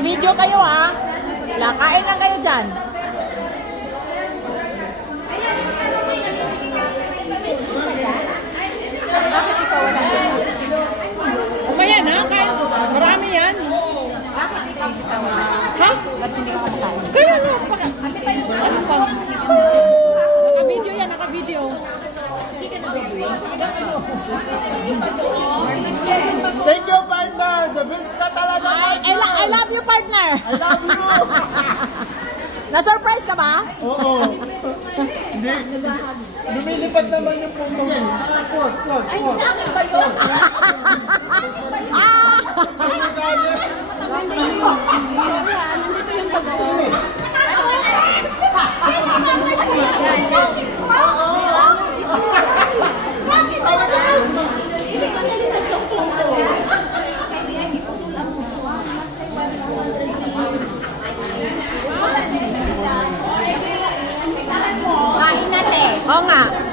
Naka-video kayo ha. Kain lang kayo dyan. Bakit ikaw wala? Umayan ha, kain. Marami yan. Bakit ikaw wala? Ha? Ba't hindi ka kumakain? Kaya nga, ano pa? Naka-video yan, naka-video. Thank you, partner. The best ka talaga, partner. I love you, partner. I love you. Na-surprise ka ba? Oo. Hindi. Lumilipad naman yung puto mo. Sport. Ay, sa akin ba yun? Nandito yung pag-o. Oo nga.